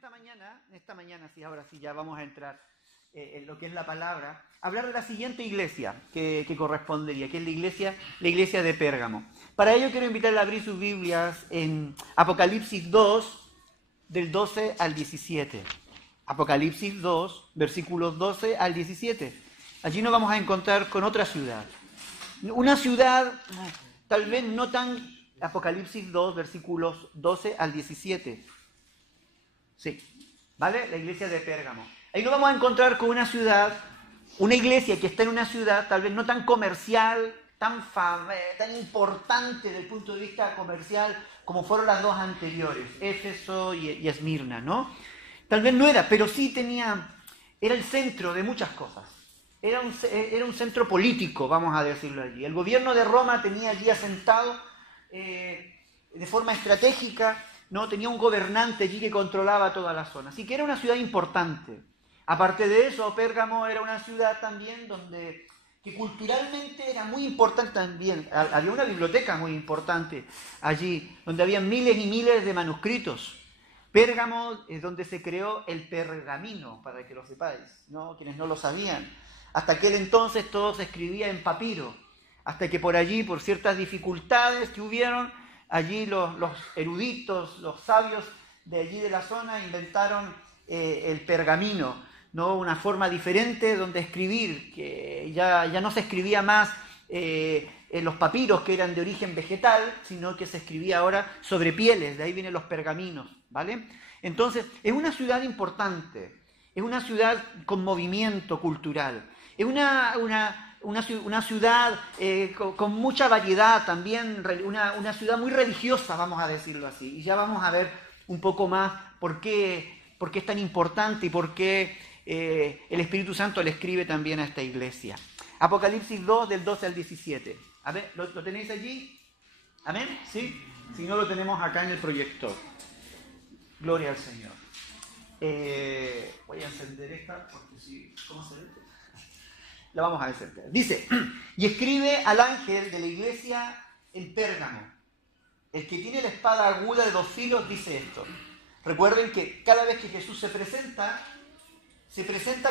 esta mañana, sí, ahora sí, ya vamos a entrar en lo que es la palabra, hablar de la siguiente iglesia que correspondería, que es la iglesia de Pérgamo. Para ello quiero invitarle a abrir sus Biblias en Apocalipsis 2, del 12 al 17. Apocalipsis 2, versículos 12 al 17. Allí nos vamos a encontrar con otra ciudad. Una ciudad tal vez no tan... Apocalipsis 2, versículos 12 al 17. Sí, ¿vale? La iglesia de Pérgamo. Ahí nos vamos a encontrar con una ciudad, una iglesia que está en una ciudad tal vez no tan comercial, tan importante desde el punto de vista comercial como fueron las dos anteriores, Éfeso y Esmirna, ¿no? Tal vez no era, pero sí era el centro de muchas cosas. Era un centro político, vamos a decirlo allí. El gobierno de Roma tenía allí asentado de forma estratégica, ¿no? Tenía un gobernante allí que controlaba toda la zona. Así que era una ciudad importante. Aparte de eso, Pérgamo era una ciudad también que culturalmente era muy importante también. Había una biblioteca muy importante allí, donde había miles y miles de manuscritos. Pérgamo es donde se creó el pergamino, para que lo sepáis, ¿no? Quienes no lo sabían. Hasta aquel entonces todo se escribía en papiro, hasta que por allí, por ciertas dificultades que hubieron, allí los eruditos, los sabios de allí de la zona inventaron el pergamino, ¿no? Una forma diferente donde escribir, que ya no se escribía más en los papiros que eran de origen vegetal, sino que se escribía ahora sobre pieles, de ahí vienen los pergaminos, ¿vale? Entonces, es una ciudad importante, es una ciudad con movimiento cultural, es una ciudad con mucha variedad también, una ciudad muy religiosa, vamos a decirlo así. Y ya vamos a ver un poco más por qué es tan importante y por qué el Espíritu Santo le escribe también a esta iglesia. Apocalipsis 2, del 12 al 17. A ver, ¿lo tenéis allí? ¿Amén? ¿Sí? Si no, lo tenemos acá en el proyector. Gloria al Señor. Voy a encender esta, porque si... ¿Cómo se ve? La vamos a encender. Dice, y escribe al ángel de la iglesia en Pérgamo. El que tiene la espada aguda de 2 filos dice esto. Recuerden que cada vez que Jesús se presenta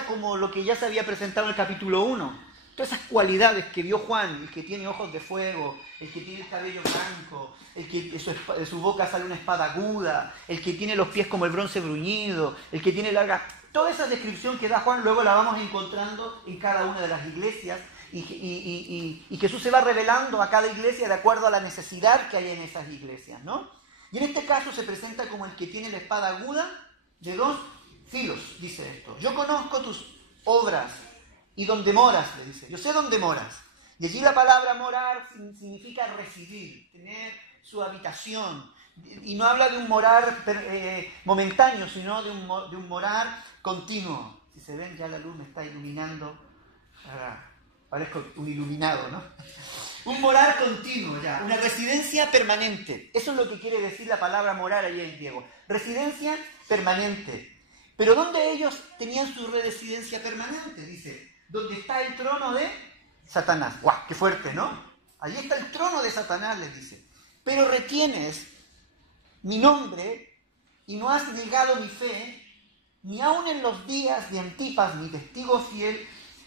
como lo que ya se había presentado en el capítulo 1. Todas esas cualidades que vio Juan, el que tiene ojos de fuego, el que tiene el cabello blanco, el que de su boca sale una espada aguda, el que tiene los pies como el bronce bruñido, el que tiene larga... Toda esa descripción que da Juan luego la vamos encontrando en cada una de las iglesias y Jesús se va revelando a cada iglesia de acuerdo a la necesidad que hay en esas iglesias, ¿no? Y en este caso se presenta como el que tiene la espada aguda de 2 filos, dice esto. Yo conozco tus obras y dónde moras, le dice. Yo sé dónde moras. Y allí la palabra morar significa residir, tener su habitación. Y no habla de un morar momentáneo, sino de un morar continuo. Si se ven, ya la luz me está iluminando. Parezco un iluminado, ¿no? Un morar continuo, ya. Una residencia permanente. Eso es lo que quiere decir la palabra morar ahí en griego. Residencia permanente. Pero ¿dónde ellos tenían su residencia permanente? Dice, ¿dónde está el trono de Satanás? ¡Guau! ¡Qué fuerte!, ¿no? Allí está el trono de Satanás, les dice. Pero retienes mi nombre y no has negado mi fe, ni aun en los días de Antipas, mi testigo fiel,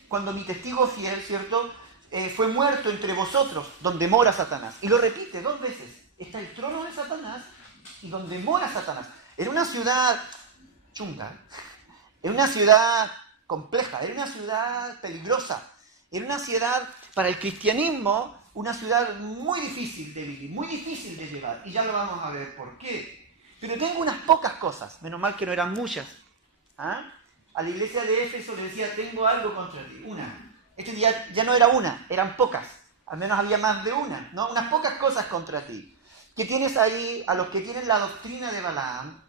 cuando mi testigo fiel, ¿cierto?, fue muerto entre vosotros, donde mora Satanás. Y lo repite 2 veces. Está el trono de Satanás y donde mora Satanás. Era una ciudad chunga, era una ciudad compleja, era una ciudad peligrosa, era una ciudad, para el cristianismo, una ciudad muy difícil de vivir, muy difícil de llevar. Y ya lo vamos a ver por qué. Pero tengo unas pocas cosas, menos mal que no eran muchas. ¿Ah? A la iglesia de Éfeso le decía, tengo algo contra ti, una. Este día ya no era una, eran pocas. Al menos había más de una, ¿no? Unas pocas cosas contra ti. Que tienes ahí a los que tienen la doctrina de Balaam,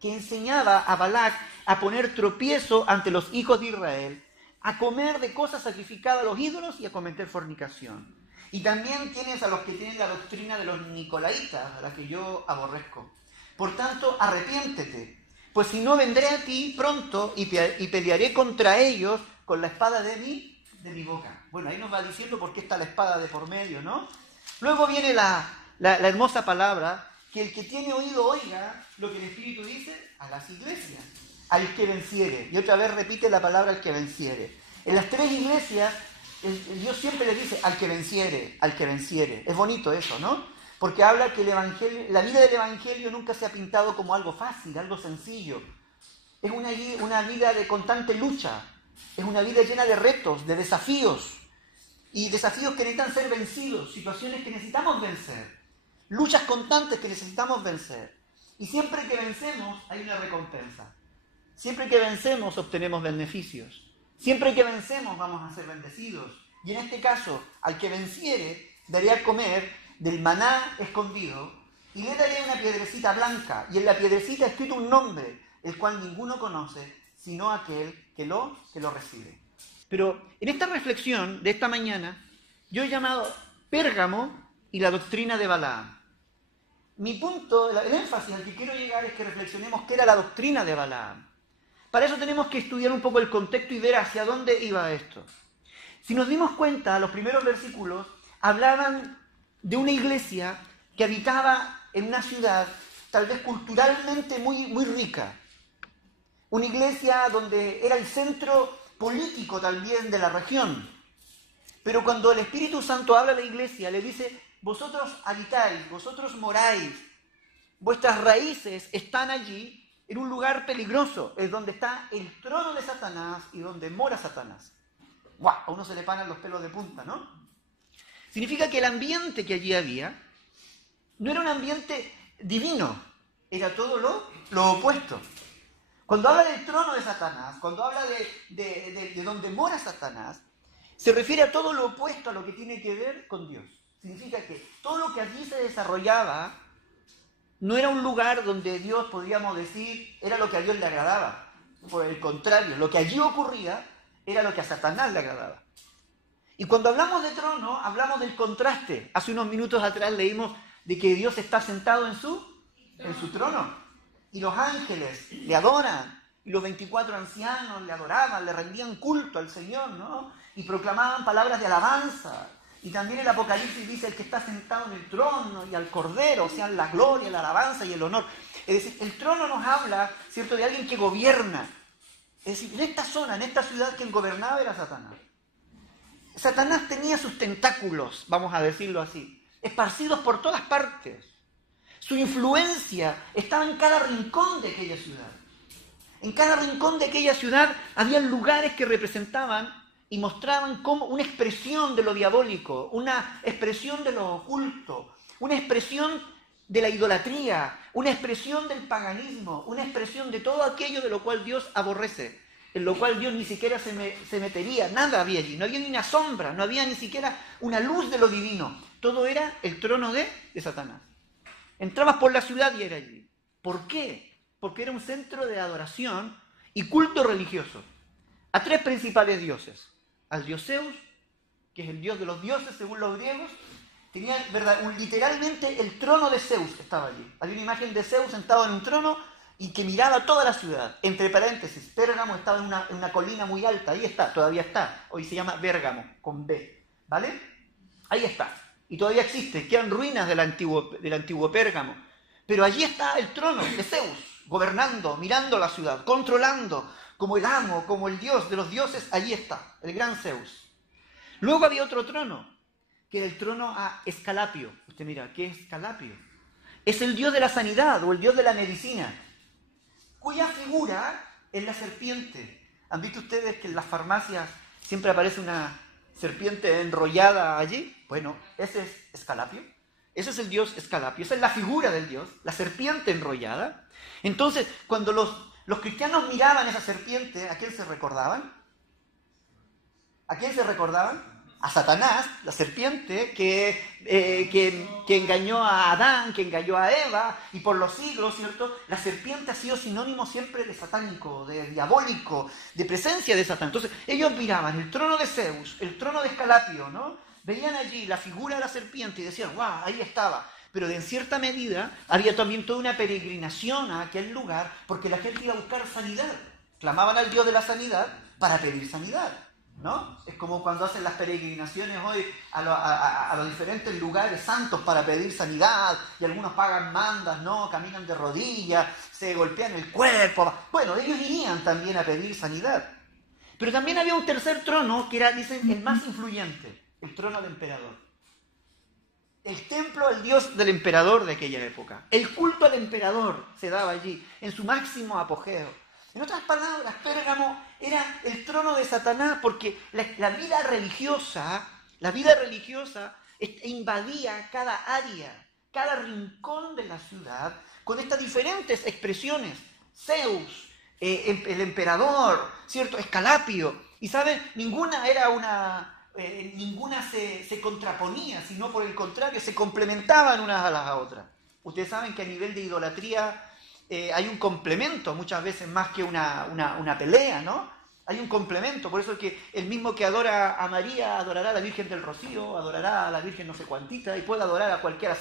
que enseñaba a Balac a poner tropiezo ante los hijos de Israel, a comer de cosas sacrificadas a los ídolos y a cometer fornicación. Y también tienes a los que tienen la doctrina de los nicolaitas, a la que yo aborrezco. Por tanto, arrepiéntete, pues si no vendré a ti pronto y pelearé contra ellos con la espada de mi boca. Bueno, ahí nos va diciendo por qué está la espada de por medio, ¿no? Luego viene la hermosa palabra, que el que tiene oído oiga lo que el Espíritu dice a las iglesias. Al que venciere. Y otra vez repite la palabra al que venciere. En las tres iglesias, Dios siempre le dice al que venciere, al que venciere. Es bonito eso, ¿no? Porque habla que el evangelio, la vida del evangelio nunca se ha pintado como algo fácil, algo sencillo. Es una vida de constante lucha. Es una vida llena de retos, de desafíos. Y desafíos que necesitan ser vencidos, situaciones que necesitamos vencer. Luchas constantes que necesitamos vencer. Y siempre que vencemos hay una recompensa. Siempre que vencemos obtenemos beneficios. Siempre que vencemos vamos a ser bendecidos. Y en este caso, al que venciere, daré a comer del maná escondido y le daré una piedrecita blanca. Y en la piedrecita escrito un nombre, el cual ninguno conoce, sino aquel que lo recibe. Pero en esta reflexión de esta mañana, yo he llamado Pérgamo y la doctrina de Balaam. Mi punto, el énfasis al que quiero llegar es que reflexionemos qué era la doctrina de Balaam. Para eso tenemos que estudiar un poco el contexto y ver hacia dónde iba esto. Si nos dimos cuenta, los primeros versículos hablaban de una iglesia que habitaba en una ciudad tal vez culturalmente muy, muy rica. Una iglesia donde era el centro político también de la región. Pero cuando el Espíritu Santo habla a la iglesia, le dice: vosotros habitáis, vosotros moráis, vuestras raíces están allí, en un lugar peligroso, es donde está el trono de Satanás y donde mora Satanás. ¡Guau! A uno se le paran los pelos de punta, ¿no? Significa que el ambiente que allí había no era un ambiente divino, era todo lo opuesto. Cuando habla del trono de Satanás, cuando habla de donde mora Satanás, se refiere a todo lo opuesto a lo que tiene que ver con Dios. Significa que todo lo que allí se desarrollaba no era un lugar donde Dios, podríamos decir, era lo que a Dios le agradaba. Por el contrario, lo que allí ocurría era lo que a Satanás le agradaba. Y cuando hablamos de trono, hablamos del contraste. Hace unos minutos atrás leímos de que Dios está sentado en su trono. Y los ángeles le adoran. Y los 24 ancianos le adoraban, le rendían culto al Señor, ¿no? Y proclamaban palabras de alabanza. Y también el Apocalipsis dice: el que está sentado en el trono y al Cordero, o sea, la gloria, la alabanza y el honor. Es decir, el trono nos habla, ¿cierto?, de alguien que gobierna. Es decir, en esta zona, en esta ciudad, quien gobernaba era Satanás. Satanás tenía sus tentáculos, vamos a decirlo así, esparcidos por todas partes. Su influencia estaba en cada rincón de aquella ciudad. En cada rincón de aquella ciudad había lugares que representaban y mostraban como una expresión de lo diabólico, una expresión de lo oculto, una expresión de la idolatría, una expresión del paganismo, una expresión de todo aquello de lo cual Dios aborrece, en lo cual Dios ni siquiera se metería, nada había allí, no había ni una sombra, no había ni siquiera una luz de lo divino, todo era el trono de Satanás. Entrabas por la ciudad y era allí. ¿Por qué? Porque era un centro de adoración y culto religioso a tres principales dioses: al dios Zeus, que es el dios de los dioses según los griegos. Tenía, ¿verdad?, literalmente el trono de Zeus estaba allí. Había una imagen de Zeus sentado en un trono y que miraba toda la ciudad. Entre paréntesis, Pérgamo estaba en una colina muy alta. Ahí está, todavía está. Hoy se llama Bérgamo, con B, ¿vale? Ahí está. Y todavía existe. Quedan ruinas del antiguo Pérgamo. Pero allí está el trono de Zeus, gobernando, mirando la ciudad, controlando, como el amo, como el dios de los dioses. Allí está, el gran Zeus. Luego había otro trono, que era el trono a Escalapio. Usted mira, ¿qué es Escalapio? Es el dios de la sanidad o el dios de la medicina, cuya figura es la serpiente. ¿Han visto ustedes que en las farmacias siempre aparece una serpiente enrollada allí? Bueno, ese es Escalapio. Ese es el dios Escalapio. Esa es la figura del dios, la serpiente enrollada. Entonces, cuando los cristianos miraban esa serpiente, ¿a quién se recordaban? ¿A quién se recordaban? A Satanás, la serpiente que engañó a Adán, que engañó a Eva, y por los siglos, ¿cierto? La serpiente ha sido sinónimo siempre de satánico, de diabólico, de presencia de Satán. Entonces, ellos miraban el trono de Zeus, el trono de Escalapio, ¿no? Veían allí la figura de la serpiente y decían: ¡guau! Ahí estaba. Pero en cierta medida había también toda una peregrinación a aquel lugar, porque la gente iba a buscar sanidad. Clamaban al Dios de la sanidad para pedir sanidad. ¿no? Es como cuando hacen las peregrinaciones hoy a los diferentes lugares santos para pedir sanidad, y algunos pagan mandas, ¿no? Caminan de rodillas, se golpean el cuerpo. Bueno, ellos irían también a pedir sanidad. Pero también había un tercer trono que era, dicen, el más influyente, el trono del emperador. El templo al dios del emperador de aquella época. El culto al emperador se daba allí, en su máximo apogeo. En otras palabras, Pérgamo era el trono de Satanás, porque la vida religiosa invadía cada área, cada rincón de la ciudad, con estas diferentes expresiones. Zeus, el emperador, ¿cierto? Escalapio. Y ¿saben? Ninguna se contraponía, sino por el contrario, se complementaban unas a las otras. Ustedes saben que a nivel de idolatría hay un complemento, muchas veces más que una pelea, ¿no? Hay un complemento, por eso es que el mismo que adora a María adorará a la Virgen del Rocío, adorará a la Virgen no sé cuantita, y puede adorar a cualquiera,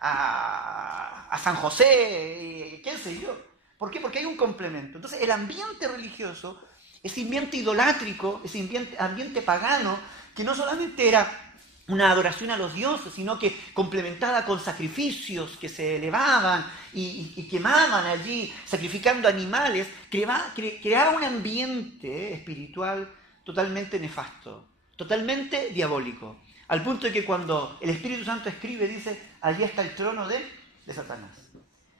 a San José, qué sé yo. ¿Por qué? Porque hay un complemento. Entonces el ambiente religioso, ese ambiente idolátrico, ese ambiente pagano, que no solamente era una adoración a los dioses, sino que complementada con sacrificios que se elevaban y quemaban allí, sacrificando animales, creaba un ambiente espiritual totalmente nefasto, totalmente diabólico, al punto de que cuando el Espíritu Santo escribe, dice, allí está el trono de Satanás.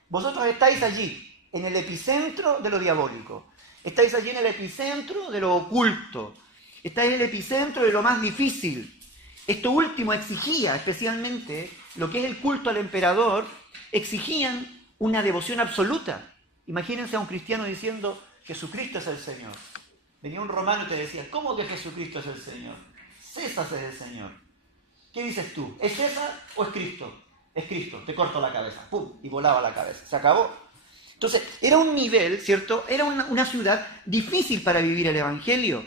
Vosotros estáis allí, en el epicentro de lo diabólico, estáis allí en el epicentro de lo oculto, estáis en el epicentro de lo más difícil. Esto último exigía, especialmente, lo que es el culto al emperador, exigían una devoción absoluta. Imagínense a un cristiano diciendo, Jesucristo es el Señor. Venía un romano y te decía, ¿cómo que Jesucristo es el Señor? César es el Señor. ¿Qué dices tú? ¿Es César o es Cristo? Es Cristo, te corto la cabeza. ¡Pum! Y volaba la cabeza. Se acabó. Entonces, era un nivel, ¿cierto? Era una ciudad difícil para vivir el Evangelio.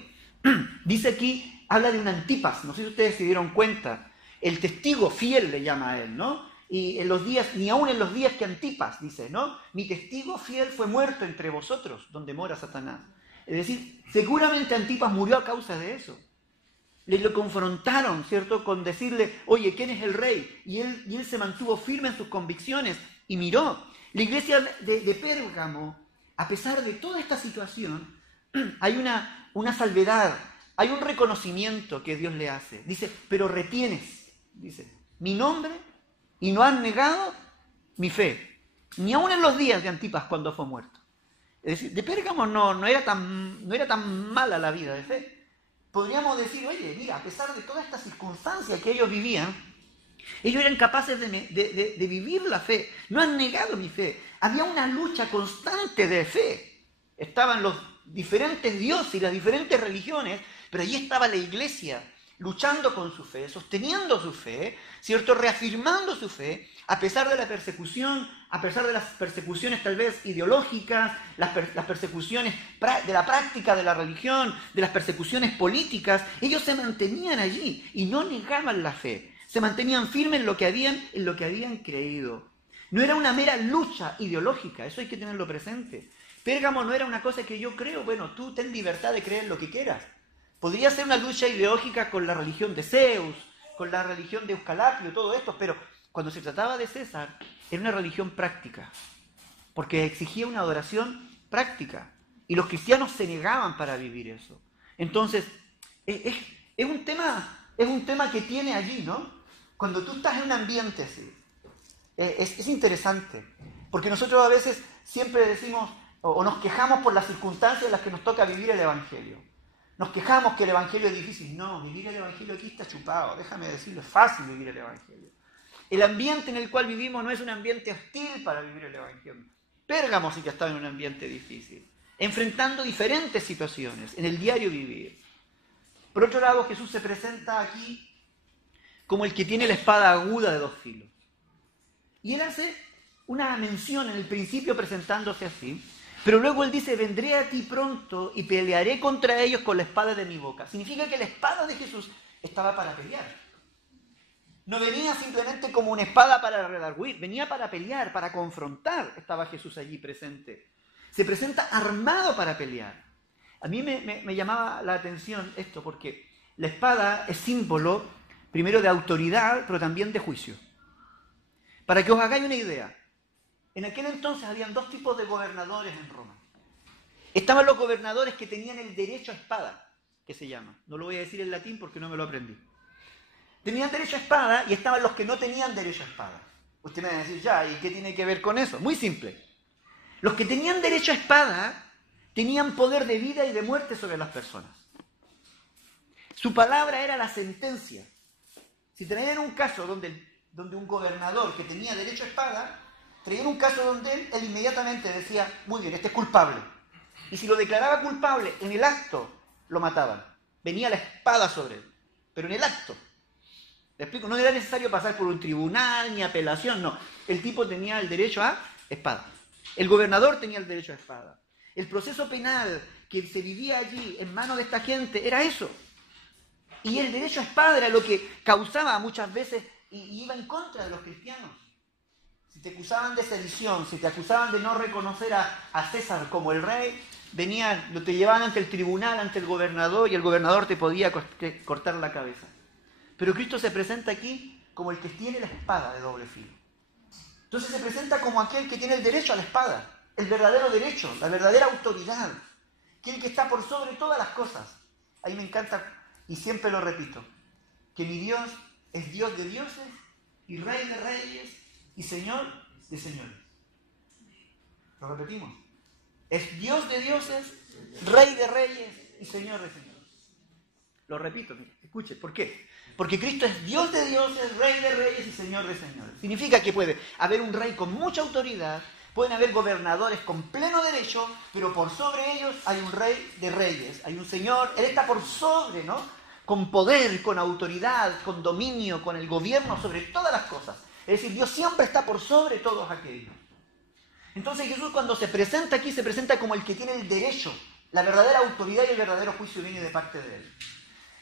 Dice aquí, habla de un Antipas, no sé si ustedes se dieron cuenta, el testigo fiel le llama a él, ¿no? Y en los días, ni aun en los días que Antipas, dice, ¿no? Mi testigo fiel fue muerto entre vosotros, donde mora Satanás. Es decir, seguramente Antipas murió a causa de eso. Le lo confrontaron, ¿cierto? Con decirle, oye, ¿quién es el rey? Y él se mantuvo firme en sus convicciones y miró. La iglesia de Pérgamo, a pesar de toda esta situación, hay una salvedad. Hay un reconocimiento que Dios le hace. Dice, pero retienes, dice, mi nombre y no han negado mi fe. Ni aun en los días de Antipas cuando fue muerto. Es decir, de Pérgamo no era tan mala la vida de fe. Podríamos decir, oye, mira, a pesar de todas estas circunstancias que ellos vivían, ellos eran capaces de vivir la fe. No han negado mi fe. Había una lucha constante de fe. Estaban los diferentes dioses y las diferentes religiones, pero allí estaba la iglesia luchando con su fe, sosteniendo su fe, ¿cierto? Reafirmando su fe, a pesar de la persecución, a pesar de las persecuciones tal vez ideológicas, las persecuciones de la práctica de la religión, de las persecuciones políticas, ellos se mantenían allí y no negaban la fe, se mantenían firmes en lo que habían creído. No era una mera lucha ideológica, eso hay que tenerlo presente. Pérgamo no era una cosa que yo creo, bueno, tú ten libertad de creer lo que quieras. Podría ser una lucha ideológica con la religión de Zeus, con la religión de Escalapio, todo esto, pero cuando se trataba de César, era una religión práctica, porque exigía una adoración práctica, y los cristianos se negaban para vivir eso. Entonces, es un tema que tiene allí, ¿no? Cuando tú estás en un ambiente así, es interesante, porque nosotros a veces siempre decimos, o nos quejamos por las circunstancias en las que nos toca vivir el Evangelio. Nos quejamos que el Evangelio es difícil. No, vivir el Evangelio aquí está chupado. Déjame decirlo, es fácil vivir el Evangelio. El ambiente en el cual vivimos no es un ambiente hostil para vivir el Evangelio. Pérgamo sí que estaba en un ambiente difícil, enfrentando diferentes situaciones en el diario vivir. Por otro lado, Jesús se presenta aquí como el que tiene la espada aguda de 2 filos. Y él hace una mención en el principio presentándose así, pero luego él dice, vendré a ti pronto y pelearé contra ellos con la espada de mi boca. Significa que la espada de Jesús estaba para pelear. No venía simplemente como una espada para redarguir, venía para pelear, para confrontar. Estaba Jesús allí presente. Se presenta armado para pelear. A mí me llamaba la atención esto, porque la espada es símbolo, primero, de autoridad, pero también de juicio. Para que os hagáis una idea, en aquel entonces habían dos tipos de gobernadores en Roma. Estaban los gobernadores que tenían el derecho a espada, que se llama. No lo voy a decir en latín porque no me lo aprendí. Tenían derecho a espada y estaban los que no tenían derecho a espada. Usted me va a decir, ya, ¿y qué tiene que ver con eso? Muy simple. Los que tenían derecho a espada tenían poder de vida y de muerte sobre las personas. Su palabra era la sentencia. Si tenían un caso donde un gobernador que tenía derecho a espada, traían un caso donde él inmediatamente decía, muy bien, este es culpable. Y si lo declaraba culpable, en el acto lo mataban. Venía la espada sobre él, pero en el acto. ¿Le explico? No era necesario pasar por un tribunal ni apelación, no. El tipo tenía el derecho a espada. El gobernador tenía el derecho a espada. El proceso penal que se vivía allí en manos de esta gente era eso. Y el derecho a espada era lo que causaba muchas veces y iba en contra de los cristianos. Si te acusaban de sedición, si te acusaban de no reconocer a César como el rey, te llevaban ante el tribunal, ante el gobernador, y el gobernador te podía cortar la cabeza. Pero Cristo se presenta aquí como el que tiene la espada de doble filo. Entonces se presenta como aquel que tiene el derecho a la espada, el verdadero derecho, la verdadera autoridad, aquel que está por sobre todas las cosas. Ahí me encanta, y siempre lo repito, que mi Dios es Dios de dioses y Rey de reyes y Señor de señores. Lo repetimos. Es Dios de dioses, Rey de reyes y Señor de señores. Lo repito, escuche, ¿por qué? Porque Cristo es Dios de dioses, Rey de reyes y Señor de señores. Significa que puede haber un rey con mucha autoridad, pueden haber gobernadores con pleno derecho, pero por sobre ellos hay un Rey de reyes, hay un Señor, Él está por sobre, ¿no? Con poder, con autoridad, con dominio, con el gobierno sobre todas las cosas. Es decir, Dios siempre está por sobre todos aquellos. Entonces Jesús, cuando se presenta aquí, se presenta como el que tiene el derecho, la verdadera autoridad, y el verdadero juicio viene de parte de Él.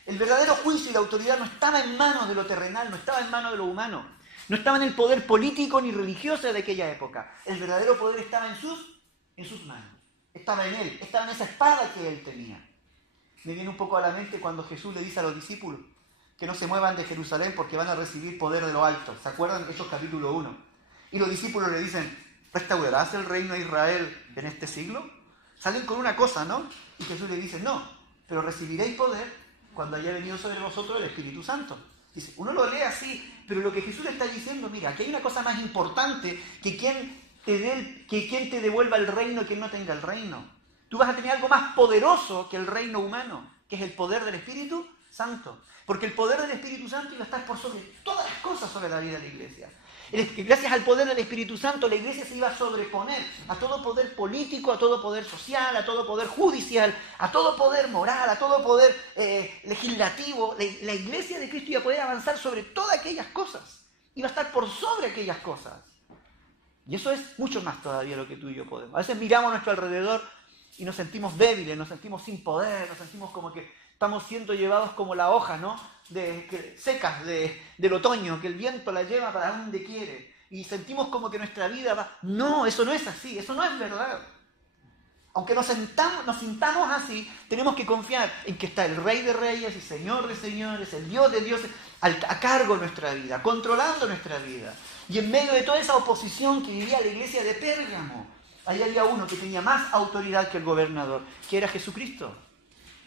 El verdadero juicio y la autoridad no estaba en manos de lo terrenal, no estaba en manos de lo humano, no estaba en el poder político ni religioso de aquella época. El verdadero poder estaba en sus manos, estaba en Él, estaba en esa espada que Él tenía. Me viene un poco a la mente cuando Jesús le dice a los discípulos que no se muevan de Jerusalén porque van a recibir poder de lo alto. ¿Se acuerdan de Hechos capítulo 1? Y los discípulos le dicen, ¿restaurarás el reino de Israel en este siglo? Salen con una cosa, ¿no? Y Jesús le dice, no, pero recibiréis poder cuando haya venido sobre vosotros el Espíritu Santo. Dice, uno lo lee así, pero lo que Jesús le está diciendo, mira, aquí hay una cosa más importante que quien te devuelva el reino y quien no tenga el reino. Tú vas a tener algo más poderoso que el reino humano, que es el poder del Espíritu Santo. Porque el poder del Espíritu Santo iba a estar por sobre todas las cosas sobre la vida de la iglesia. Gracias al poder del Espíritu Santo, la iglesia se iba a sobreponer a todo poder político, a todo poder social, a todo poder judicial, a todo poder moral, a todo poder legislativo. La iglesia de Cristo iba a poder avanzar sobre todas aquellas cosas. Iba a estar por sobre aquellas cosas. Y eso es mucho más todavía lo que tú y yo podemos. A veces miramos a nuestro alrededor y nos sentimos débiles, nos sentimos sin poder, nos sentimos como que estamos siendo llevados como la hoja, ¿no? Secas del otoño, que el viento la lleva para donde quiere. Y sentimos como que nuestra vida va... No, eso no es así, eso no es verdad. Aunque nos sintamos así, tenemos que confiar en que está el Rey de reyes y Señor de señores, el Dios de dioses, a cargo de nuestra vida, controlando nuestra vida. Y en medio de toda esa oposición que vivía la iglesia de Pérgamo, ahí había uno que tenía más autoridad que el gobernador, que era Jesucristo.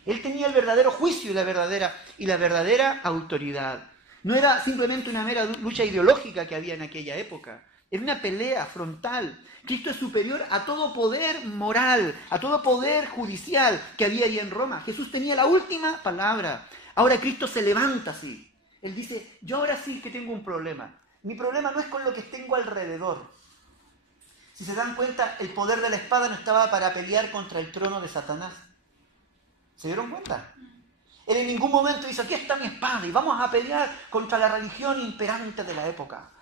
Él tenía el verdadero juicio y la verdadera autoridad. No era simplemente una mera lucha ideológica que había en aquella época. Era una pelea frontal. Cristo es superior a todo poder moral, a todo poder judicial que había ahí en Roma. Jesús tenía la última palabra. Ahora Cristo se levanta así. Él dice, yo ahora sí que tengo un problema. Mi problema no es con lo que tengo alrededor. Si se dan cuenta, el poder de la espada no estaba para pelear contra el trono de Satanás. ¿Se dieron cuenta? Él en ningún momento dice, aquí está mi espada y vamos a pelear contra la religión imperante de la época.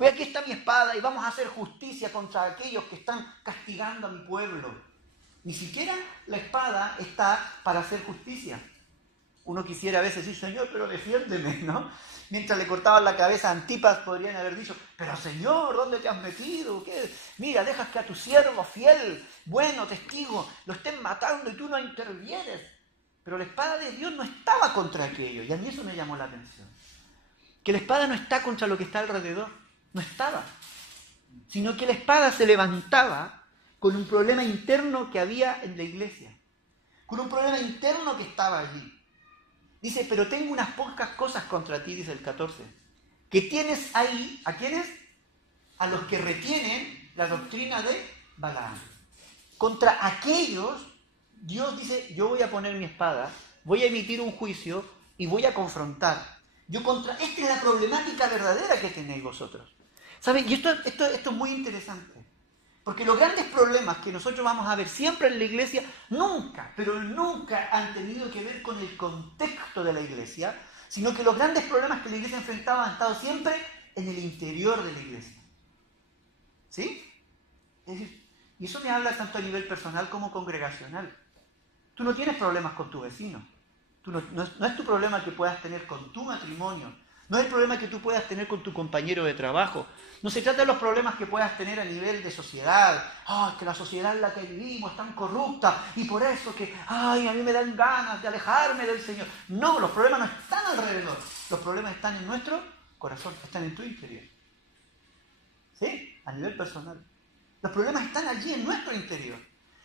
Aquí está mi espada y vamos a hacer justicia contra aquellos que están castigando a mi pueblo. Ni siquiera la espada está para hacer justicia. Uno quisiera a veces decir, Señor, pero defiéndeme, ¿no? Mientras le cortaban la cabeza a Antipas, podrían haber dicho, pero Señor, ¿dónde te has metido? ¿Qué? Mira, dejas que a tu siervo fiel, bueno, testigo, lo estén matando y tú no intervienes. Pero la espada de Dios no estaba contra aquello, y a mí eso me llamó la atención. Que la espada no está contra lo que está alrededor, no estaba. Sino que la espada se levantaba con un problema interno que había en la iglesia. Con un problema interno que estaba allí. Dice, pero tengo unas pocas cosas contra ti, dice el 14. Que tienes ahí, ¿a quiénes? A los que retienen la doctrina de Balaam. Contra aquellos, Dios dice, yo voy a poner mi espada, voy a emitir un juicio y voy a confrontar. Esta es la problemática verdadera que tenéis vosotros. ¿Saben? Y esto es muy interesante. Porque los grandes problemas que nosotros vamos a ver siempre en la iglesia, nunca, pero nunca han tenido que ver con el contexto de la iglesia, sino que los grandes problemas que la iglesia enfrentaba han estado siempre en el interior de la iglesia. ¿Sí? Es decir, y eso me habla tanto a nivel personal como congregacional. Tú no tienes problemas con tu vecino. No es tu problema que puedas tener con tu matrimonio. No es el problema que tú puedas tener con tu compañero de trabajo. No se trata de los problemas que puedas tener a nivel de sociedad. Que la sociedad en la que vivimos es tan corrupta y por eso que, a mí me dan ganas de alejarme del Señor. No, los problemas no están alrededor. Los problemas están en nuestro corazón, están en tu interior. ¿Sí? A nivel personal. Los problemas están allí en nuestro interior.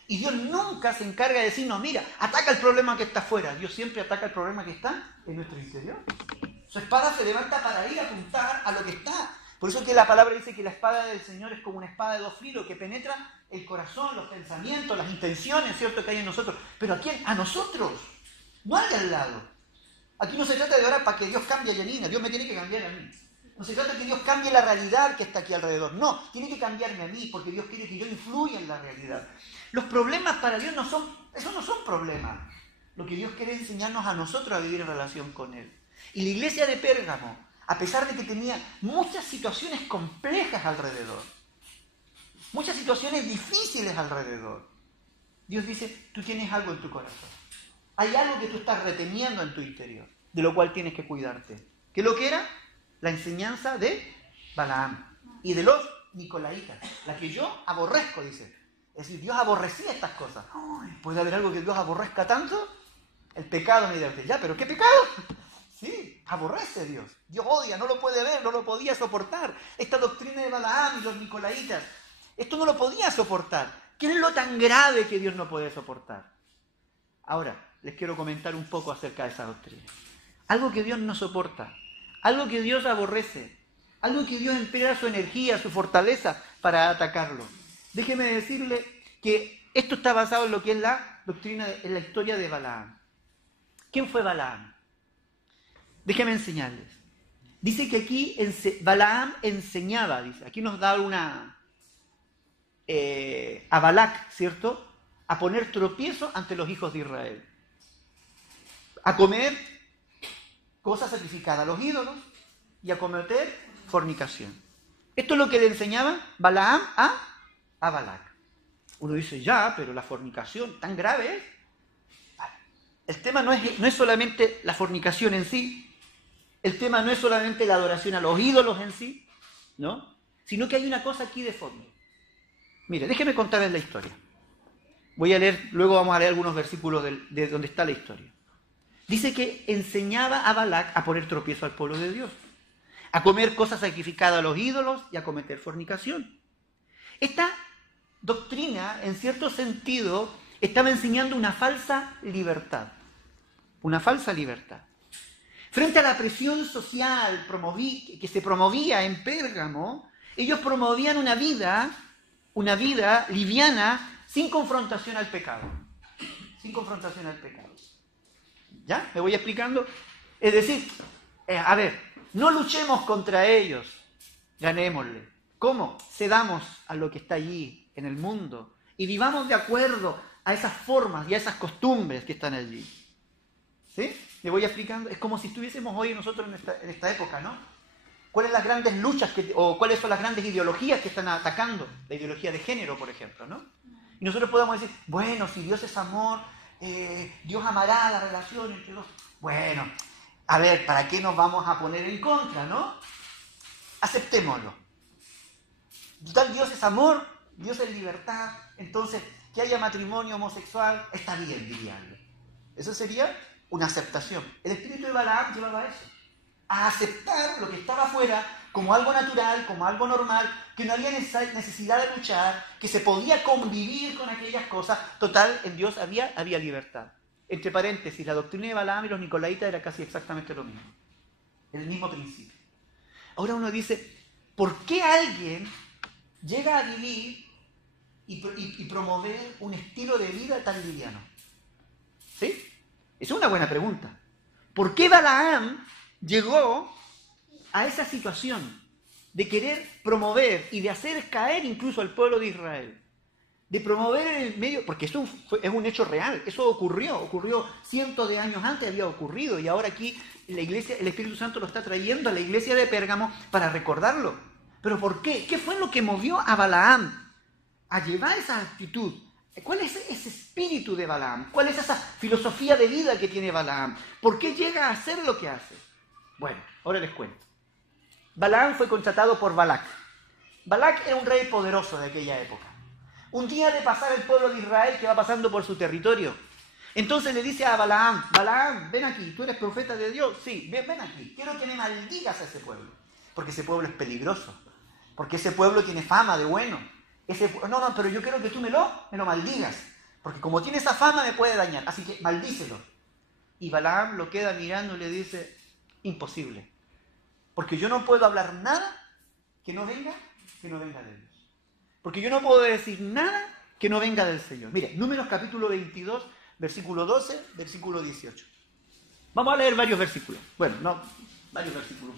Y Dios nunca se encarga de decirnos, mira, ataca el problema que está afuera. Dios siempre ataca el problema que está en nuestro interior. Su espada se levanta para ir a apuntar a lo que está. Por eso que la palabra dice que la espada del Señor es como una espada de dos filos que penetra el corazón, los pensamientos, las intenciones, ¿cierto?, que hay en nosotros. ¿Pero a quién? A nosotros. No al de al lado. Aquí no se trata de orar para que Dios cambie a Yanina. Dios me tiene que cambiar a mí. No se trata de que Dios cambie la realidad que está aquí alrededor. No, tiene que cambiarme a mí porque Dios quiere que yo influya en la realidad. Los problemas para Dios no son problemas. Lo que Dios quiere enseñarnos a nosotros a vivir en relación con Él. Y la iglesia de Pérgamo, a pesar de que tenía muchas situaciones complejas alrededor, muchas situaciones difíciles alrededor, Dios dice, tú tienes algo en tu corazón. Hay algo que tú estás reteniendo en tu interior, de lo cual tienes que cuidarte. ¿Qué es lo que era? La enseñanza de Balaam y de los Nicolaitas, la que yo aborrezco, dice. Es decir, Dios aborrecía estas cosas. ¿Puede haber algo que Dios aborrezca tanto? El pecado, me dirá, ya, pero ¿qué pecado? Sí, aborrece Dios. Dios odia, no lo puede ver, no lo podía soportar. Esta doctrina de Balaam y los Nicolaitas, esto no lo podía soportar. ¿Qué es lo tan grave que Dios no puede soportar? Ahora, les quiero comentar un poco acerca de esa doctrina. Algo que Dios no soporta, algo que Dios aborrece, algo que Dios emplea su energía, su fortaleza para atacarlo. Déjeme decirle que esto está basado en lo que es la doctrina, en la historia de Balaam. ¿Quién fue Balaam? Déjenme enseñarles. Dice que aquí Balaam enseñaba, dice, aquí nos da a Balac, ¿cierto?, a poner tropiezo ante los hijos de Israel, a comer cosas sacrificadas a los ídolos y a cometer fornicación. Esto es lo que le enseñaba Balaam a Balac. Uno dice, ya, pero la fornicación tan grave es. El tema no es solamente la fornicación en sí, el tema no es solamente la adoración a los ídolos en sí, ¿no?, sino que hay una cosa aquí de fondo. Mire, déjeme contarles la historia. Luego vamos a leer algunos versículos de donde está la historia. Dice que enseñaba a Balac a poner tropiezo al pueblo de Dios, a comer cosas sacrificadas a los ídolos y a cometer fornicación. Esta doctrina, en cierto sentido, estaba enseñando una falsa libertad. Una falsa libertad. Frente a la presión social que se promovía en Pérgamo, ellos promovían una vida liviana, sin confrontación al pecado. Sin confrontación al pecado. ¿Ya? ¿Me voy explicando? Es decir, no luchemos contra ellos, ganémosle. ¿Cómo? Cedamos a lo que está allí en el mundo y vivamos de acuerdo a esas formas y a esas costumbres que están allí. ¿Sí? ¿Me voy explicando? Es como si estuviésemos hoy nosotros en esta época, ¿no? ¿Cuáles son las grandes luchas o cuáles son las grandes ideologías que están atacando? La ideología de género, por ejemplo, ¿no? Y nosotros podemos decir, bueno, si Dios es amor, Dios amará la relación entre los... Bueno, a ver, ¿para qué nos vamos a poner en contra, no? Aceptémoslo. Total, Dios es amor, Dios es libertad, entonces que haya matrimonio homosexual, está bien, dirían. Eso sería una aceptación. El espíritu de Balaam llevaba a eso, a aceptar lo que estaba afuera como algo natural, como algo normal, que no había necesidad de luchar, que se podía convivir con aquellas cosas. Total, en Dios había libertad. Entre paréntesis, la doctrina de Balaam y los nicolaítas era casi exactamente lo mismo. El mismo principio. Ahora uno dice, ¿por qué alguien llega a vivir y promover un estilo de vida tan liviano? ¿Sí? Esa es una buena pregunta. ¿Por qué Balaam llegó a esa situación de querer promover y de hacer caer incluso al pueblo de Israel? De promover en el medio, porque esto es un hecho real, eso ocurrió cientos de años antes, había ocurrido, y ahora aquí la iglesia, el Espíritu Santo lo está trayendo a la iglesia de Pérgamo para recordarlo. ¿Pero por qué? ¿Qué fue lo que movió a Balaam a llevar esa actitud? ¿Cuál es ese espíritu de Balaam? ¿Cuál es esa filosofía de vida que tiene Balaam? ¿Por qué llega a hacer lo que hace? Bueno, ahora les cuento. Balaam fue contratado por Balac. Balac era un rey poderoso de aquella época. Un día de pasar el pueblo de Israel que va pasando por su territorio. Entonces le dice a Balaam, Balaam, ven aquí, ¿tú eres profeta de Dios? Sí, ven aquí, quiero que me maldigas a ese pueblo. Porque ese pueblo es peligroso. Porque ese pueblo tiene fama de bueno. No, pero yo quiero que tú me lo maldigas. Porque como tiene esa fama me puede dañar. Así que maldícelo. Y Balaam lo queda mirando y le dice, imposible. Porque yo no puedo hablar nada que no venga de Dios. Porque yo no puedo decir nada que no venga del Señor. Mire, Números capítulo 22, versículo 12, versículo 18. Vamos a leer varios versículos. Bueno, no, varios versículos.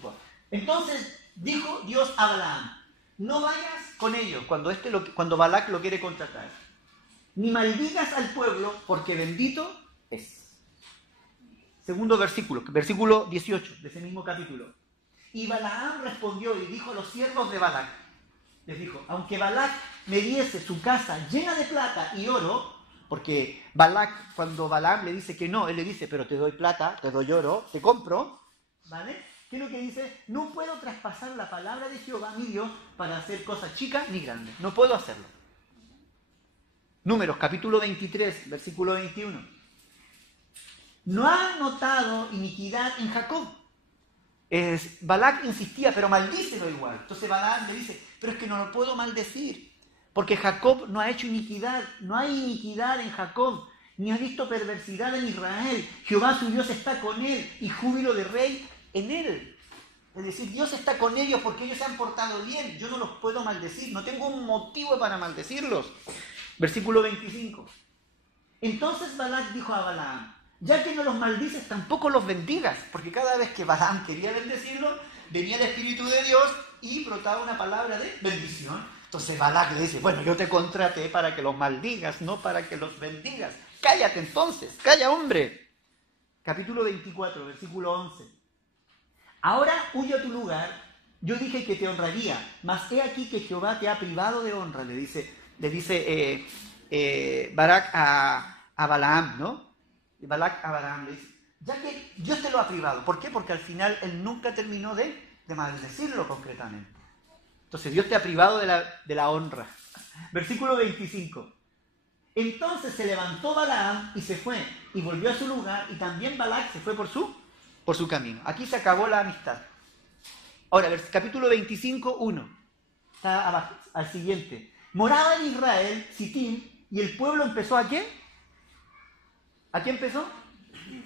Entonces dijo Dios a Balaam, no vayas con ellos cuando Balac lo quiere contratar, ni maldigas al pueblo, porque bendito es. Segundo versículo 18 de ese mismo capítulo. Y Balaam respondió y dijo a los siervos de Balac, les dijo, aunque Balac me diese su casa llena de plata y oro, porque Balac, cuando Balaam le dice que no, él le dice, pero te doy plata, te doy oro, te compro, ¿vale? ¿Qué es lo que dice? No puedo traspasar la palabra de Jehová, mi Dios, para hacer cosas chicas ni grandes. No puedo hacerlo. Números, capítulo 23, versículo 21. No ha notado iniquidad en Jacob. Balac insistía, pero maldícelo igual. Entonces Balaam le dice, pero es que no lo puedo maldecir, porque Jacob no ha hecho iniquidad, no hay iniquidad en Jacob, ni ha visto perversidad en Israel. Jehová su Dios está con él, y júbilo de rey en él. Es decir, Dios está con ellos porque ellos se han portado bien. Yo no los puedo maldecir, no tengo un motivo para maldecirlos. Versículo 25. Entonces Balac dijo a Balaam, ya que no los maldices, tampoco los bendigas, porque cada vez que Balaam quería bendecirlo, venía el Espíritu de Dios y brotaba una palabra de bendición. Entonces Balac le dice, bueno, yo te contraté para que los maldigas, no para que los bendigas. Cállate entonces, calla hombre. Capítulo 24, versículo 11. Ahora huye a tu lugar, yo dije que te honraría, mas he aquí que Jehová te ha privado de honra, le dice Balac a Balaam, ¿no? Balac a Balaam le dice, ya que Dios te lo ha privado. ¿Por qué? Porque al final él nunca terminó de maldecirlo concretamente. Entonces Dios te ha privado de la honra. Versículo 25. Entonces se levantó Balaam y se fue, y volvió a su lugar, y también Balac se fue por su camino. Aquí se acabó la amistad. Ahora, capítulo 25, 1. Está abajo, al siguiente. Moraba en Israel, Sitim, y el pueblo empezó ¿a qué? ¿A qué empezó?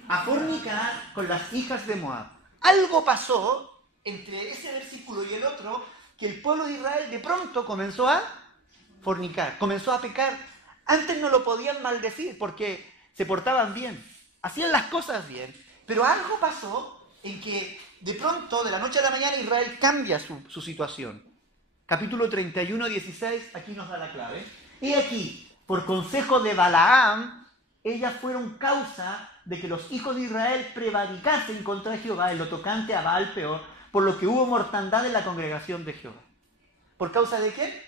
A fornicar con las hijas de Moab. Algo pasó entre ese versículo y el otro, que el pueblo de Israel de pronto comenzó a fornicar, comenzó a pecar. Antes no lo podían maldecir porque se portaban bien, hacían las cosas bien, pero algo pasó en que de pronto, de la noche a la mañana, Israel cambia su situación. Capítulo 31, 16, aquí nos da la clave. Y aquí, por consejo de Balaam, ellas fueron causa de que los hijos de Israel prevaricasen contra Jehová en lo tocante a Baal Peor, por lo que hubo mortandad en la congregación de Jehová. ¿Por causa de qué?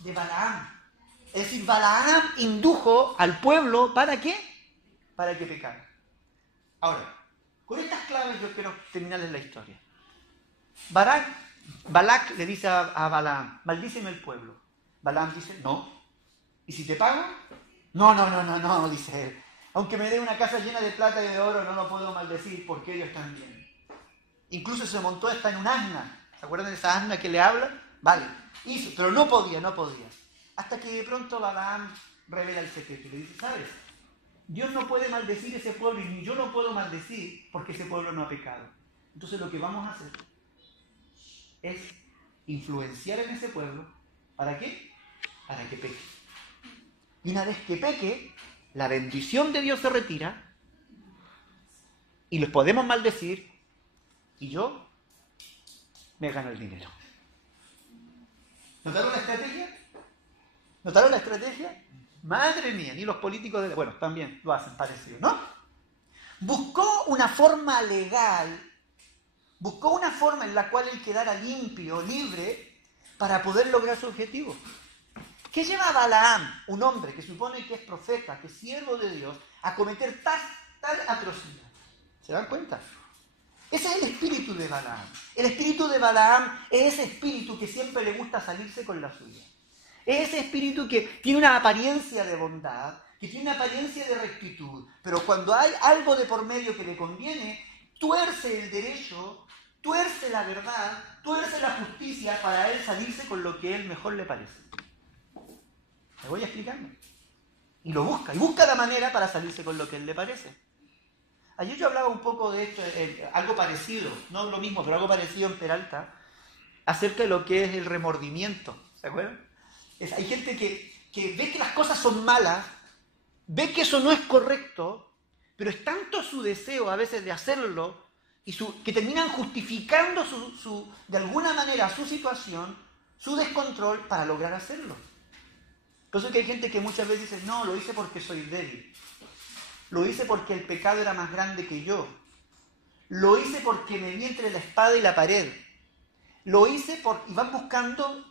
De Balaam. Es decir, Balaam indujo al pueblo, ¿para qué? Para que pecara. Ahora, con estas claves yo quiero terminarles la historia. Balac le dice a Balaam, maldíceme el pueblo. Balaam dice, no, ¿Y si te pago? No, dice él. Aunque me dé una casa llena de plata y de oro, no lo puedo maldecir porque ellos están bien. Incluso se montó hasta en un asna. ¿Se acuerdan de esa asna que le habla? Vale, hizo, pero no podía. Hasta que de pronto Balaam revela el secreto y le dice, ¿sabes? Dios no puede maldecir ese pueblo y ni yo lo puedo maldecir porque ese pueblo no ha pecado. Entonces lo que vamos a hacer es influenciar en ese pueblo. ¿Para qué? Para que peque. Y una vez que peque, la bendición de Dios se retira y los podemos maldecir y yo me gano el dinero. ¿Notaron la estrategia? ¿Notaron la estrategia? Madre mía, ni los políticos de... Bueno, también lo hacen parecido, ¿no? Buscó una forma legal, buscó una forma en la cual él quedara limpio, libre, para poder lograr su objetivo. ¿Qué lleva a Balaam, un hombre que supone que es profeta, que es siervo de Dios, a cometer tal atrocidad? ¿Se dan cuenta? Ese es el espíritu de Balaam. El espíritu de Balaam es ese espíritu que siempre le gusta salirse con la suya. Es ese espíritu que tiene una apariencia de bondad, que tiene una apariencia de rectitud, pero cuando hay algo de por medio que le conviene, tuerce el derecho, tuerce la verdad, tuerce la justicia para él salirse con lo que a él mejor le parece. ¿Me voy explicando? Y lo busca, y busca la manera para salirse con lo que a él le parece. Ayer yo hablaba un poco de esto, algo parecido, no lo mismo, pero algo parecido en Peralta, acerca de lo que es el remordimiento. ¿Se acuerdan? Hay gente que ve que las cosas son malas, ve que eso no es correcto, pero es tanto su deseo a veces de hacerlo y que terminan justificando de alguna manera su situación, su descontrol para lograr hacerlo. Por eso que hay gente que muchas veces dice, no, lo hice porque soy débil. Lo hice porque el pecado era más grande que yo. Lo hice porque me vi entre la espada y la pared. Lo hice y van buscando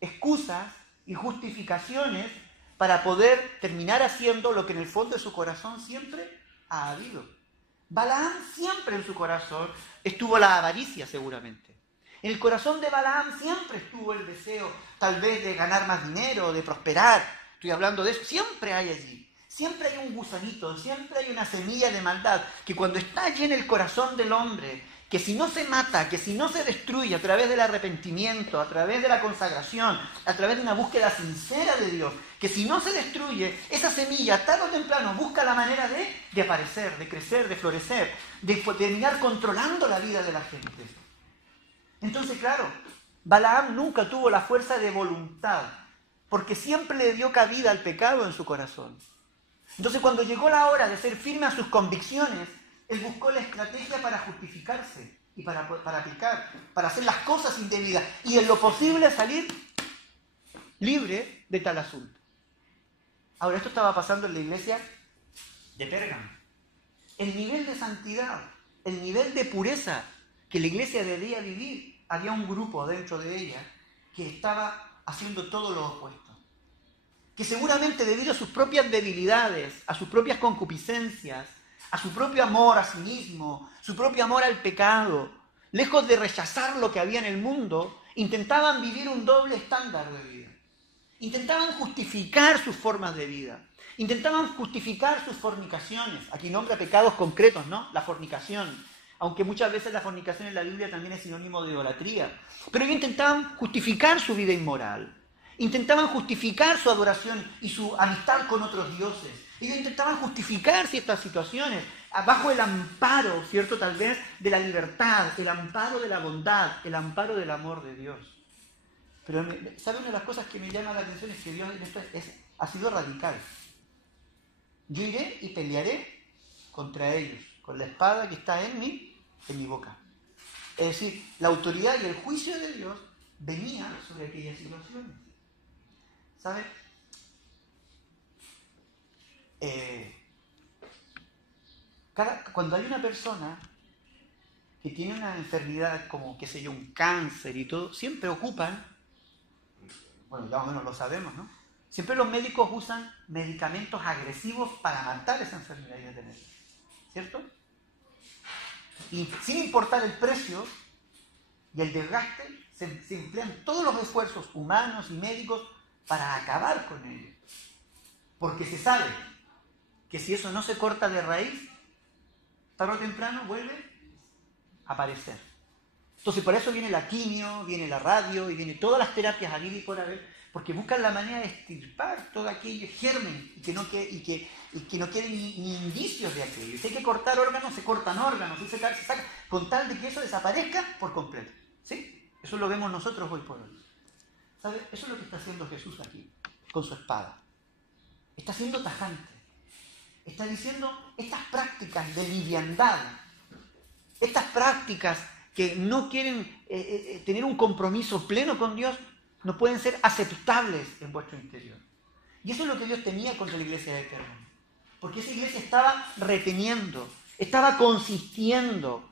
excusas y justificaciones para poder terminar haciendo lo que en el fondo de su corazón siempre ha habido. Balaam siempre en su corazón estuvo la avaricia seguramente. En el corazón de Balaam siempre estuvo el deseo tal vez de ganar más dinero, de prosperar. Estoy hablando de eso. Siempre hay allí. Siempre hay un gusanito, siempre hay una semilla de maldad que cuando está allí en el corazón del hombre, que si no se mata, que si no se destruye a través del arrepentimiento, a través de la consagración, a través de una búsqueda sincera de Dios, que si no se destruye, esa semilla tarde o temprano busca la manera de aparecer, de crecer, de florecer, de terminar controlando la vida de la gente. Entonces, claro, Balaam nunca tuvo la fuerza de voluntad, porque siempre le dio cabida al pecado en su corazón. Entonces, cuando llegó la hora de ser firme a sus convicciones, él buscó la estrategia para justificarse y para pecar, para hacer las cosas indebidas y en lo posible salir libre de tal asunto. Ahora, esto estaba pasando en la iglesia de Pérgamo. El nivel de santidad, el nivel de pureza que la iglesia debía vivir, había un grupo dentro de ella que estaba haciendo todo lo opuesto. Que seguramente debido a sus propias debilidades, a sus propias concupiscencias, a su propio amor a sí mismo, su propio amor al pecado, lejos de rechazar lo que había en el mundo, intentaban vivir un doble estándar de vida. Intentaban justificar sus formas de vida. Intentaban justificar sus fornicaciones. Aquí nombra pecados concretos, ¿no? La fornicación. Aunque muchas veces la fornicación en la Biblia también es sinónimo de idolatría. Pero ellos intentaban justificar su vida inmoral. Intentaban justificar su adoración y su amistad con otros dioses. Ellos intentaban justificar ciertas situaciones bajo el amparo, ¿cierto? Tal vez de la libertad, el amparo de la bondad, el amparo del amor de Dios. Pero, ¿sabe una de las cosas que me llama la atención? Es que Dios en esto ha sido radical. Yo iré y pelearé contra ellos, con la espada que está en mi boca. Es decir, la autoridad y el juicio de Dios venía sobre aquellas situaciones. ¿Sabe? Cuando hay una persona que tiene una enfermedad como, qué sé yo, un cáncer y todo, siempre ocupan, bueno, ya más o menos lo sabemos, ¿no? Siempre los médicos usan medicamentos agresivos para matar esa enfermedad y detenerla, ¿cierto? Y sin importar el precio y el desgaste, se emplean todos los esfuerzos humanos y médicos para acabar con ello. Porque se sabe que si eso no se corta de raíz, tarde o temprano vuelve a aparecer. Entonces por eso viene la quimio, viene la radio y viene todas las terapias a y por haber, porque buscan la manera de extirpar todo aquello germen y que no queden ni indicios de aquello. Si hay que cortar órganos, se cortan órganos, si se saca, con tal de que eso desaparezca por completo. ¿Sí? Eso lo vemos nosotros hoy por hoy. ¿Sabe? Eso es lo que está haciendo Jesús aquí, con su espada. Está siendo tajante. Está diciendo estas prácticas de liviandad, estas prácticas que no quieren tener un compromiso pleno con Dios, no pueden ser aceptables en vuestro interior. Y eso es lo que Dios tenía contra la iglesia de Pérgamo. Porque esa iglesia estaba reteniendo, estaba consistiendo,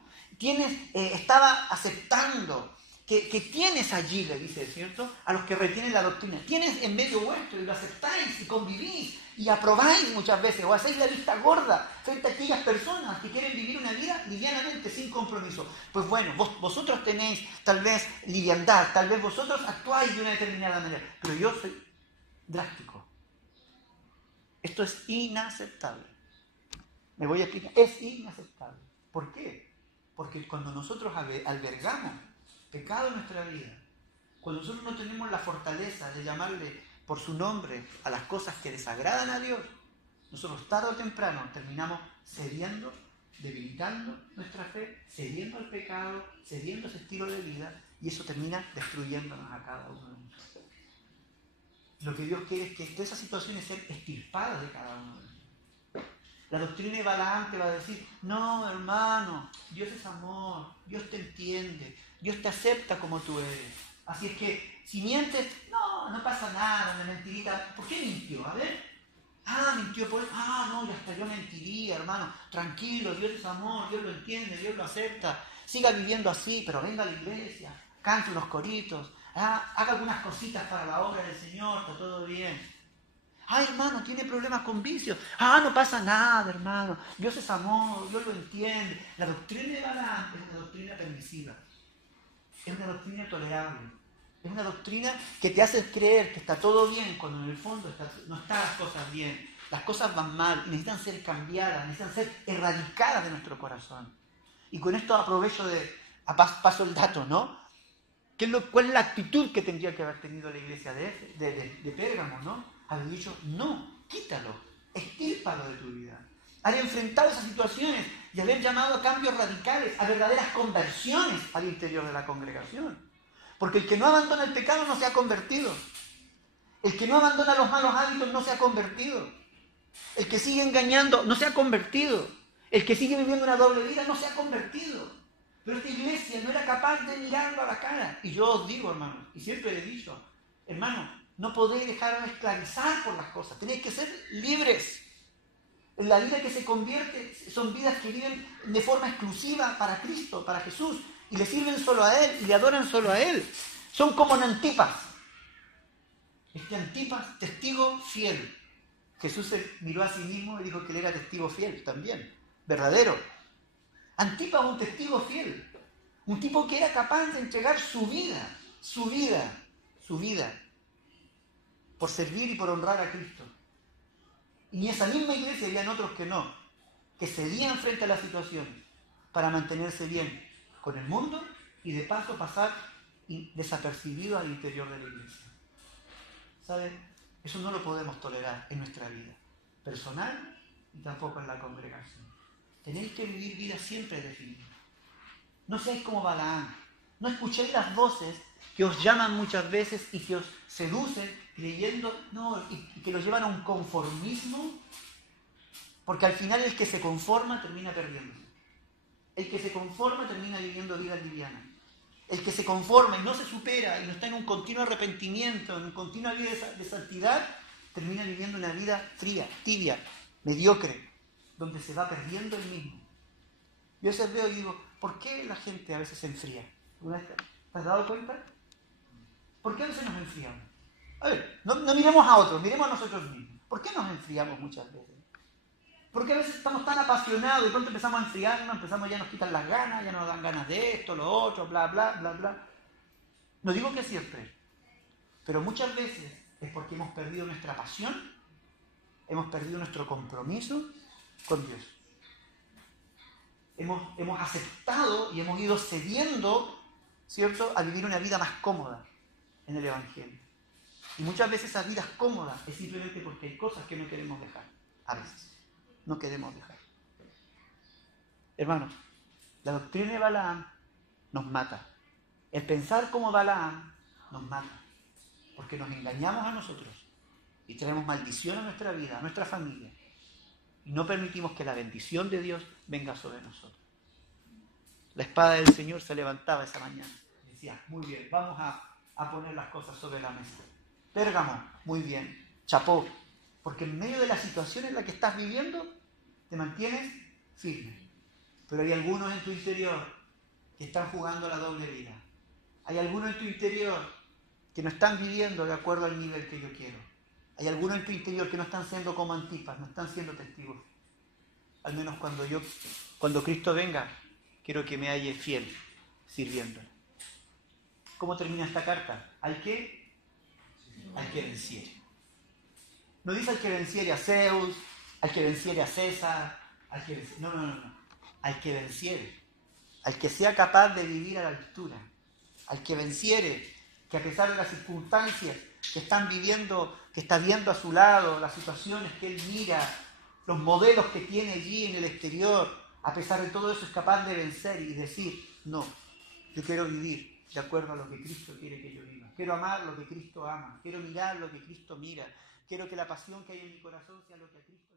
estaba aceptando, que tienes allí, le dice, ¿cierto?, a los que retienen la doctrina. Tienes en medio vuestro y lo aceptáis y convivís y aprobáis muchas veces o hacéis la vista gorda frente a aquellas personas que quieren vivir una vida livianamente, sin compromiso. Pues bueno, vosotros tenéis tal vez liviandad, tal vez vosotros actuáis de una determinada manera, pero yo soy drástico. Esto es inaceptable. Me voy a explicar. Es inaceptable. ¿Por qué? Porque cuando nosotros albergamos pecado en nuestra vida, cuando nosotros no tenemos la fortaleza de llamarle por su nombre a las cosas que desagradan a Dios, nosotros tarde o temprano terminamos cediendo, debilitando nuestra fe, cediendo al pecado, cediendo ese estilo de vida, y eso termina destruyéndonos a cada uno de nosotros. Lo que Dios quiere es que todas esas situaciones sean extirpadas de cada uno de nosotros. La doctrina de Balaam te va a decir, no, hermano, Dios es amor, Dios te entiende, Dios te acepta como tú eres. Así es que, si mientes, no pasa nada, una mentirita. ¿Por qué mintió? A ver. Mintió por... no, ya hasta yo mentiría, hermano. Tranquilo, Dios es amor, Dios lo entiende, Dios lo acepta. Siga viviendo así, pero venga a la iglesia, cante unos coritos, haga algunas cositas para la obra del Señor, está todo bien. Hermano, tiene problemas con vicios. No pasa nada, hermano. Dios es amor, Dios lo entiende. La doctrina de Balaam es una doctrina permisiva. Es una doctrina tolerable. Es una doctrina que te hace creer que está todo bien cuando en el fondo no están las cosas bien. Las cosas van mal y necesitan ser cambiadas, necesitan ser erradicadas de nuestro corazón. Y con esto aprovecho paso el dato, ¿no? ¿Cuál es la actitud que tendría que haber tenido la iglesia de Pérgamo, ¿no? Haber dicho, no, quítalo, extírpalo de tu vida. Haber enfrentado esas situaciones y haber llamado a cambios radicales, a verdaderas conversiones al interior de la congregación. Porque el que no abandona el pecado no se ha convertido. El que no abandona los malos hábitos no se ha convertido. El que sigue engañando no se ha convertido. El que sigue viviendo una doble vida no se ha convertido. Pero esta iglesia no era capaz de mirarlo a la cara. Y yo os digo, hermanos, y siempre le he dicho, hermanos, no podéis dejaros esclavizar por las cosas. Tenéis que ser libres. En la vida que se convierte son vidas que viven de forma exclusiva para Cristo, para Jesús, y le sirven solo a Él y le adoran solo a Él. Son como Antipas. Antipas, testigo fiel. Jesús se miró a sí mismo y dijo que él era testigo fiel también, verdadero. Antipas, un testigo fiel, un tipo que era capaz de entregar su vida, por servir y por honrar a Cristo. Y en esa misma iglesia habían otros que cedían frente a las situaciones para mantenerse bien con el mundo y de paso pasar desapercibido al interior de la iglesia. ¿Saben? Eso no lo podemos tolerar en nuestra vida personal y tampoco en la congregación. Tenéis que vivir vidas siempre definidas. No seáis como Balaam. No escuchéis las voces que os llaman muchas veces y que os seducen creyendo, y que los llevan a un conformismo, porque al final el que se conforma termina perdiéndose. El que se conforma termina viviendo vidas livianas. El que se conforma y no se supera y no está en un continuo arrepentimiento, en una continua vida de santidad, termina viviendo una vida fría, tibia, mediocre, donde se va perdiendo el mismo. Yo a veces veo y digo, ¿por qué la gente a veces se enfría? ¿Te has dado cuenta? ¿Por qué a veces nos enfriamos? A ver, no miremos a otros, miremos a nosotros mismos. ¿Por qué nos enfriamos muchas veces? Porque a veces estamos tan apasionados y de pronto empezamos a enfriarnos, ya nos quitan las ganas, ya nos dan ganas de esto, lo otro, bla, bla, bla, bla. No digo que siempre, pero muchas veces es porque hemos perdido nuestra pasión hemos perdido nuestro compromiso con Dios. Hemos aceptado y hemos ido cediendo, ¿cierto?, a vivir una vida más cómoda en el Evangelio. Y muchas veces esa vida cómoda es simplemente porque hay cosas que no queremos dejar. A veces no queremos dejar. Hermanos, la doctrina de Balaam nos mata. El pensar como Balaam nos mata. Porque nos engañamos a nosotros y traemos maldición a nuestra vida, a nuestra familia. Y no permitimos que la bendición de Dios venga sobre nosotros. La espada del Señor se levantaba esa mañana y decía, muy bien, vamos a poner las cosas sobre la mesa. Pérgamo, muy bien, chapó, porque en medio de la situación en la que estás viviendo, te mantienes firme. Pero hay algunos en tu interior que están jugando la doble vida. Hay algunos en tu interior que no están viviendo de acuerdo al nivel que yo quiero. Hay algunos en tu interior que no están siendo como Antipas, no están siendo testigos. Al menos cuando Cristo venga, quiero que me halle fiel, sirviéndole. ¿Cómo termina esta carta? Al que venciere. No dice al que venciere a Zeus, al que venciere a César, no. Al que venciere. Al que sea capaz de vivir a la altura. Al que venciere, que a pesar de las circunstancias que están viviendo, que está viendo a su lado, las situaciones que él mira, los modelos que tiene allí en el exterior, a pesar de todo eso es capaz de vencer y decir, no, yo quiero vivir de acuerdo a lo que Cristo quiere que yo viva. Quiero amar lo que Cristo ama, quiero mirar lo que Cristo mira, quiero que la pasión que hay en mi corazón sea lo que a Cristo